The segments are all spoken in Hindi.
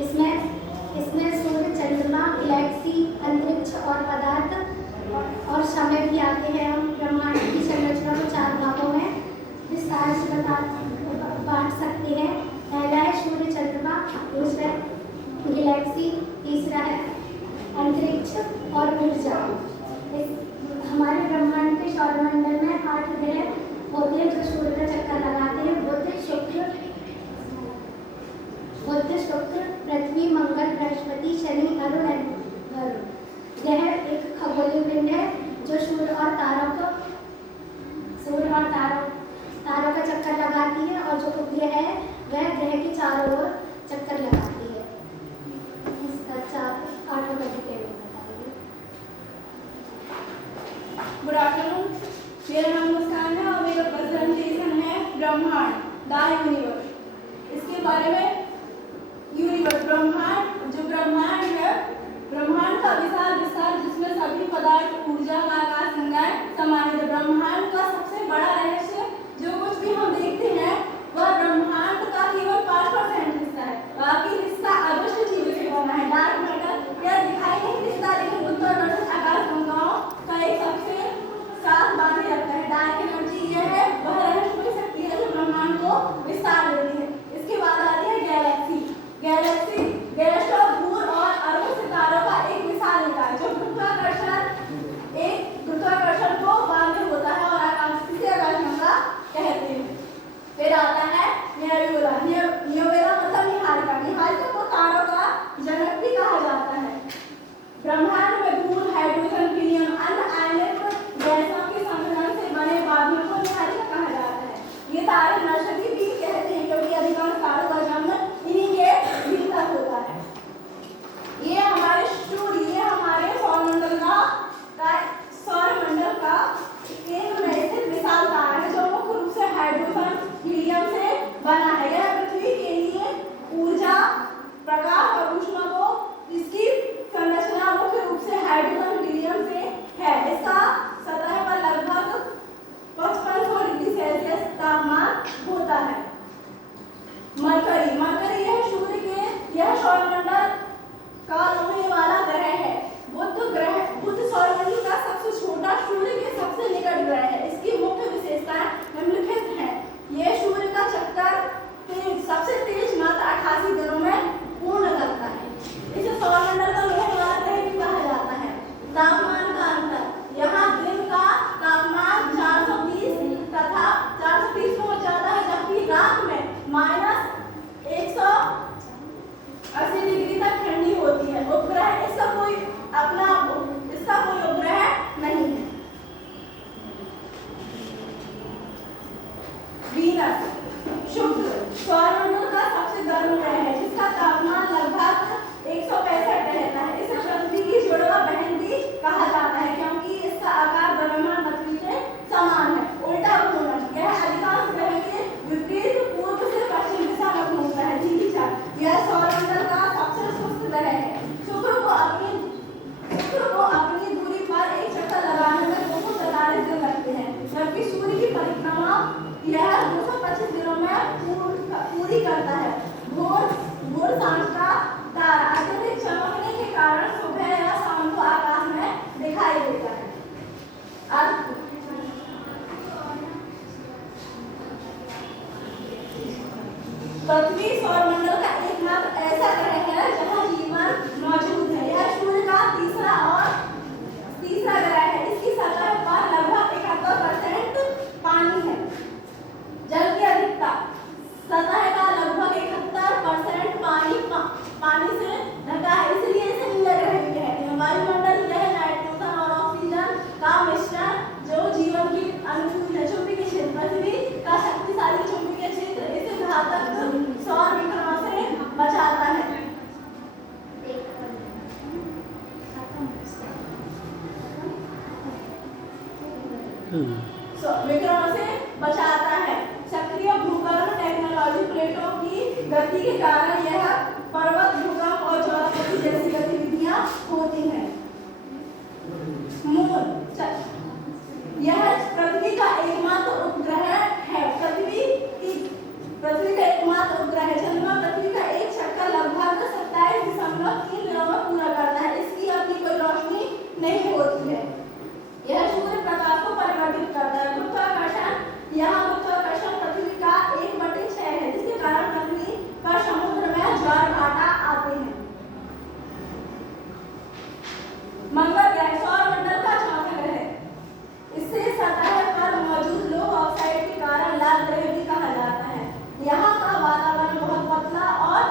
इसमें इसमें सूर्य, चंद्रमा, गैलेक्सी, अंतरिक्ष और पदार्थ और समय भी आते हैं। हम ब्रह्मांड की संरचना को 4 भागों में विस्तार से बांट सकते हैं। पहला है सूर्य चंद्रमा, दूसरा गैलेक्सी, तीसरा है अंतरिक्ष और ऊर्जा। हमारे ब्रह्मांड के सौरमंडल में 8 ग्रह होते हैं जो सूर्य का चक्कर लगाते हैं। बुध, शुक्र, पृथ्वी, मंगल, बृहस्पति, शनि, अरुण। ग्रह एक खगोलीय पिंड है जो सूर्य और तारों का चक्कर लगाती है, और जो उपग्रह है वह ग्रह के चारों ओर चक्कर लगाती है। इसका 8 डिटेल बताइए। गुड आफ्टरनून, मेरा नाम मुस्कान है और मेरा प्रेजेंटेशन है ब्रह्मांड द यूनिवर्स। इसके बारे में यूनिवर्स ब्रह्मांड है, ब्रह्मांड का विस्तार जिसमें सभी पदार्थ, ऊर्जा का आकाश गंगाएं समाहित है। ब्रह्मांड का सबसे बड़ा रहस्य जो कुछ भी हम देखते हैं वह ब्रह्मांड का केवल 5% हिस्सा है। बाकी हिस्सा अदृश्य चीजों से बना है। डार्क मैटर यह दिखाई नहीं देता, लेकिन गुरुत्वाकर्षण आकाश गंगाओं का एक सबसे साथ बांधे रखता है। डार्क एनर्जी यह है वह रहस्यमय शक्ति है जो ब्रह्मांड को विस्तार देती है। इसके बाद आती है गैलेक्सी। गैलेक्सी दूर और अरबों सितारों का एक विशाल निकाय जो गुरुत्वाकर्षण को बांधे होता है और आकाशगंगा कहते हैं। फिर आता है नियोवेरा। नियोवेरा मतलब निहारिका को तारों का जनक भी कहा जाता है। ब्रह्मांड में धूल, हाइड्रोजन, हीलियम, अन्य आयनिक गैसों के संघनन से बने बादलों को निहारिका कहा जाता है। ये तारे नक्षत्र भी कहते हैं क्योंकि अधिकांश तारों का जन्म इन्हीं के भीतर होता है। ये हमारे सौरमंडल का केंद्र में स्थित विशाल तारा है जो मुख्य रूप से हाइड्रोजन, हीलियम से बना है। यह पृथ्वी के लिए ऊर्जा, प्रकाश और ऊष्मा को इसकी संरचना मुख्य रूप से हाइड्रोजन, हीलियम से है। इसका सतह पर लगभग 5500 डिग्री सेल्सियस तापमान होता है। मरकरी यह सौरमंडल का रोने वाला ग्रह है। बुध सौरमंडल का सबसे छोटा, सूर्य के सबसे निकट ग्रह है। इसकी मुख्य विशेषताएं निम्नलिखित हैं। यह सूर्य का चक्कर सबसे तेज मात्रा 88 दिनों में पूर्ण करता है। इसे सौरमंडल का रोने वाला ग्रह भी कहा जाता है। तापमान का अंतर, यहाँ दिन का तापमान 420 तथा 430 पहुंच जाता है, जबकि रात में -180 डिग्री तक ठंडी होती है। उपग्रह इसका कोई उपग्रह नहीं है। वीनस, शुक्र सौरमंडल का सबसे गर्म ग्रह है जिसका तापमान लगभग 165 रहता है। इसे पृथ्वी की जुड़वा बहन भी कहा जाता है क्योंकि इसका आकार द्रव्यमान पृथ्वी के समान है। उल्टा घूर्णन, यह अधिकांश ग्रह के विपरीत पूर्व से पश्चिम दिशा में घूमता है। यह सौरमंडल का सबसे सुस्त ग्रह है। शुक्र को अपनी दूरी पर एक चक्कर लगाने में 243 दिन लगते हैं, जबकि सूर्य की परिक्रमा यह 225 दिनों में पूरी करता है। भोर सांझ का तारा अत्यधिक चमकने के कारण सुबह या शाम को आकाश में दिखाई देता है। पृथ्वी सौरमंडल का एकमात्र ऐसा ग्रह है जहां जीवन मौजूद है। यह सूर्य का तीसरा ग्रह है। इसकी सतह पर लगभग 71% पानी है। जल की अधिकता, सतह का लगभग 71% पानी से ढका है, इसलिए इसे नीला ग्रह भी कहते हैं। वायुमंडल यह नाइट्रोजन और ऑक्सीजन का मिश्रण जो जीवन की अनुकूल है। चुंबकीय क्षेत्र, पृथ्वी का शक्तिशाली चुंबकीय क्षेत्र इसे घातक सौर विकिरणों से बचाता है। विकिरणों से बचाता है। सक्रिय भूगर्भ टेक्नोलॉजी, प्लेटों की गति के कारण यह पर्वत, भूकंप और ज्वालामुखी जैसी गतिविधियां होती हैं। मून, यह पृथ्वी का एकमात्र उपग्रह है। पृथ्वी का एकमात्र उपग्रह है। चंद्रमा पृथ्वी का एक चक्कर लगभग नहीं होती है। यह सूर्य प्रकाश को परिवर्तित करता है। गुरुत्वाकर्षण, यहाँ गुरुत्वाकर्षण पृथ्वी का 1/6 है, जिसके कारण पृथ्वी पर समुद्र में ज्वार भाटा आते हैं। मंगल ग्रह सौरमंडल का चौथा ग्रह। इससे सतह पर मौजूद लो ऑक्साइड के कारण लाल ग्रह भी कहा जाता है। यहाँ का वातावरण बहुत पतला और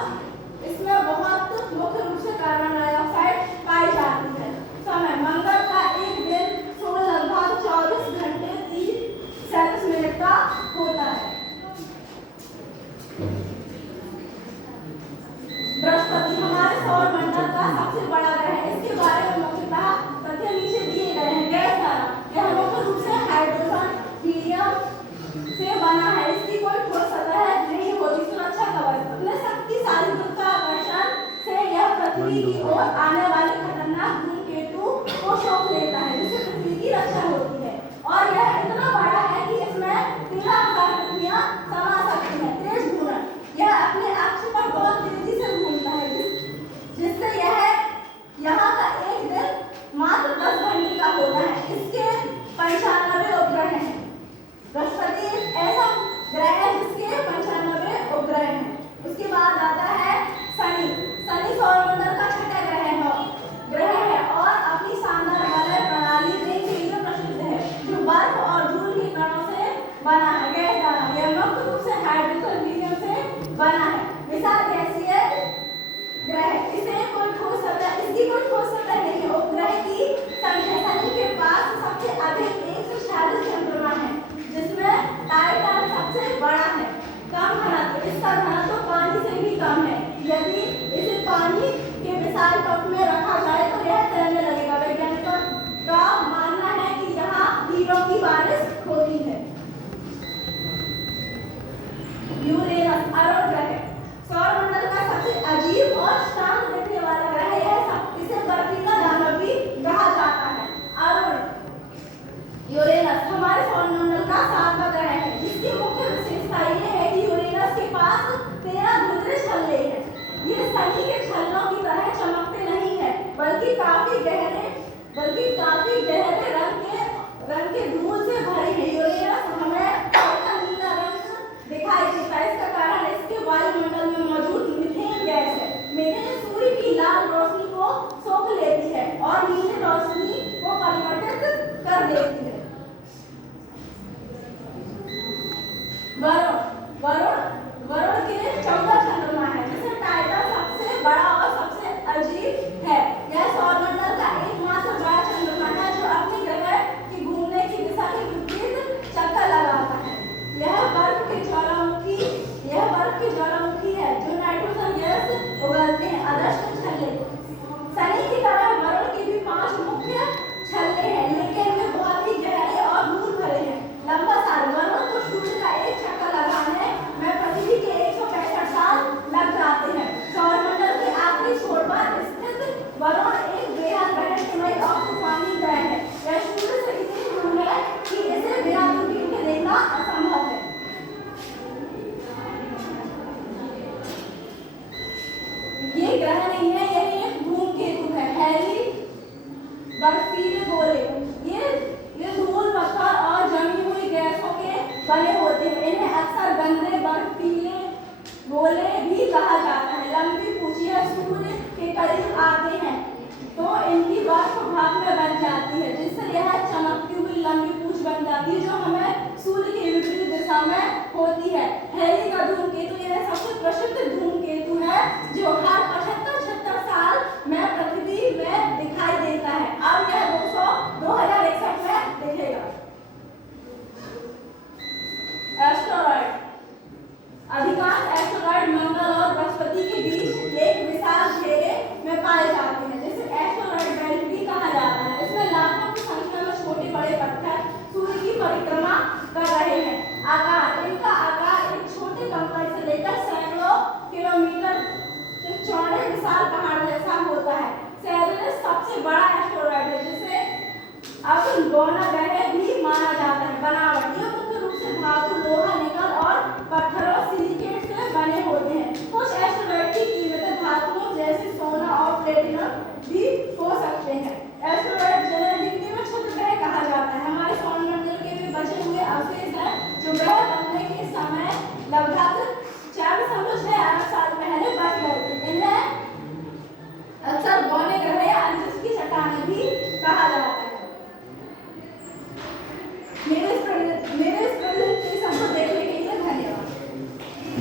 इसमें बहुत मुख्य रूप से कार्बन डाइऑक्साइड पाई जाती है। समय मंगल का एक दिन लगभग 24 घंटे 37 मिनट का होता है। बृहस्पति हमारे सौरमंडल का सबसे बड़ा ग्रह है। इसके बारे में मुख्यतः तथ्य नीचे दिए गए हैं। गैस धारा, यह मुख्य रूप से हाइड्रोजन हीलियम से बना है। इसकी कोई ठोस सतह नहीं होती। सुरक्षा कवच, अपने शक्तिशाली गुरुत्वाकर्षण से यह पृथ्वी की ओर आने वाले खतरनाक धूमकेतु को सोख लेता है, जिससे पृथ्वी की रक्षा होती है। और यह इतना बड़ा है कि इसमें 13,000 पृथ्वियां समा सकती हैं। तेज घूर्णन, यह अपने अक्ष पर बहुत तेजी से घूमता है, जिससे यह यहाँ का एक दिन मात्र 10 घंटे का होता है। इसके 95 उपग्रह हैं। बृहस्पति एक ऐसा ग्रह है जिसके 95 उपग्रह हैं। उसके बाद आता है शनि। शनि सौरमंडल का छठा ग्रह है और अपनी शानदार वलय प्रणाली के लिए प्रसिद्ध है, जो बर्फ और धूल के कणों से बना है। गैस धारा, यह मुख्य रूप से हाइड्रोजन हीलियम से बना है। विशाल गैसीय ग्रह, इसकी कोई ठोस सतह नहीं है। उपग्रह की संख्या शनि के पास सबसे अधिक 146 चंद्रमा है, जिसमें टाइटन सबसे बड़ा है। कम घनत्व, इसका घनत्व पानी से भी कम है। यदि इसे पानी के विशाल कप में रखा जाए तो यह तैरने लगेगा। वैज्ञानिकों का मानना है कि यहाँ हीरों की बारिश होती है। यूरेनस अरुण ग्रह, सौरमंडल का सबसे अजीब और शांत दिखने वाला ग्रह है। इसे बर्फीला दानव भी कहा जाता है। अरुण यूरेनस हमारे सौरमंडल का 7वां ग्रह है, जिसकी मुख्य विशेषता यह है कि यूरेनस के पास 13 धुंधले छल्ले हैं। ये शनि के छल्लों की तरह चमकते नहीं है, बल्कि काफी गहरे रंग के धूल से भरे हैं। यूरेनस हमें हल्का नीला रंग दिखाई देता है। इसका कारण इसके वायुमंडल में मौजूद मीथेन गैस है। मीथेन सूर्य की लाल रोशनी को सोख लेती है और नीली रोशनी को परिवर्तित कर देती है। वरुण के 14 चंद्रमा है, जिसमें टाइटन सबसे बड़ा और सबसे अजीब है। यह सौरमंडल का एकमात्र बड़ा चंद्रमा है जो अपनी ग्रह की घूमने की दिशा के विपरीत चक्कर लगाता है। यह बर्फ के ज्वालामुखी है जो नाइट्रोजन गैस उगलते हैं। आदर्श छल्ले, शनि की तरह वरुण के भी 5 मुख्य छल्ले हैं, लेकिन वे बहुत ही गहरे और धूल भरे हैं। लंबा साल, वरुण को सूर्य का एक चक्कर लगाने में पृथ्वी के 165 साल लग जाते हैं। सौरमंडल के आखिरी छोर पर स्थित वरुण एक बेहद रहस्यमय और तूफानी ग्रह है। यह सूर्य से इतनी दूर है कि इसे बिना दूरबीन के देखना असंभव है। ये ग्रह नहीं है, यह एक धूमकेतु है। हैली बर्फीले गोले, ये धूल, पत्थर और जमी हुई गैसों के बने होते हैं। इन्हें अक्सर गंदे बर्फीले गोले भी कहा जाता है। लंबी पूंछियां सूर्य के करीब आते हैं तो इनकी बर्फ भाप में बन जाती है, जिससे यह चमकती हुई लंबी पूंछ बन जाती है, जो हमें सूर्य के विपरीत दिशा में होती है। हैली का धूमकेतु यह सबसे प्रसिद्ध धूमकेतु है, जो हर 75-76 साल में पृथ्वी में दिखाई देता है। अब यह 2061 में दिखेगा। एस्टेरॉयड, अधिकांश एस्टेरॉयड मंगल और बृहस्पति के बीच एक विशाल घेरे में पाए जाते हैं, जिसे एस्टेरॉयड बेल्ट भी कहा जाता है। इसमें लाखों की संख्या में छोटे बड़े पत्थर सूर्य की परिक्रमा कर रहे हैं। इनका आकार एक छोटे कंकड़ से लेकर सैकड़ों किलोमीटर चौड़े विशाल पहाड़ जैसा होता है। सेरेनस सबसे बड़ा एस्टेरॉयड है, जिसे अब गौना ग्रह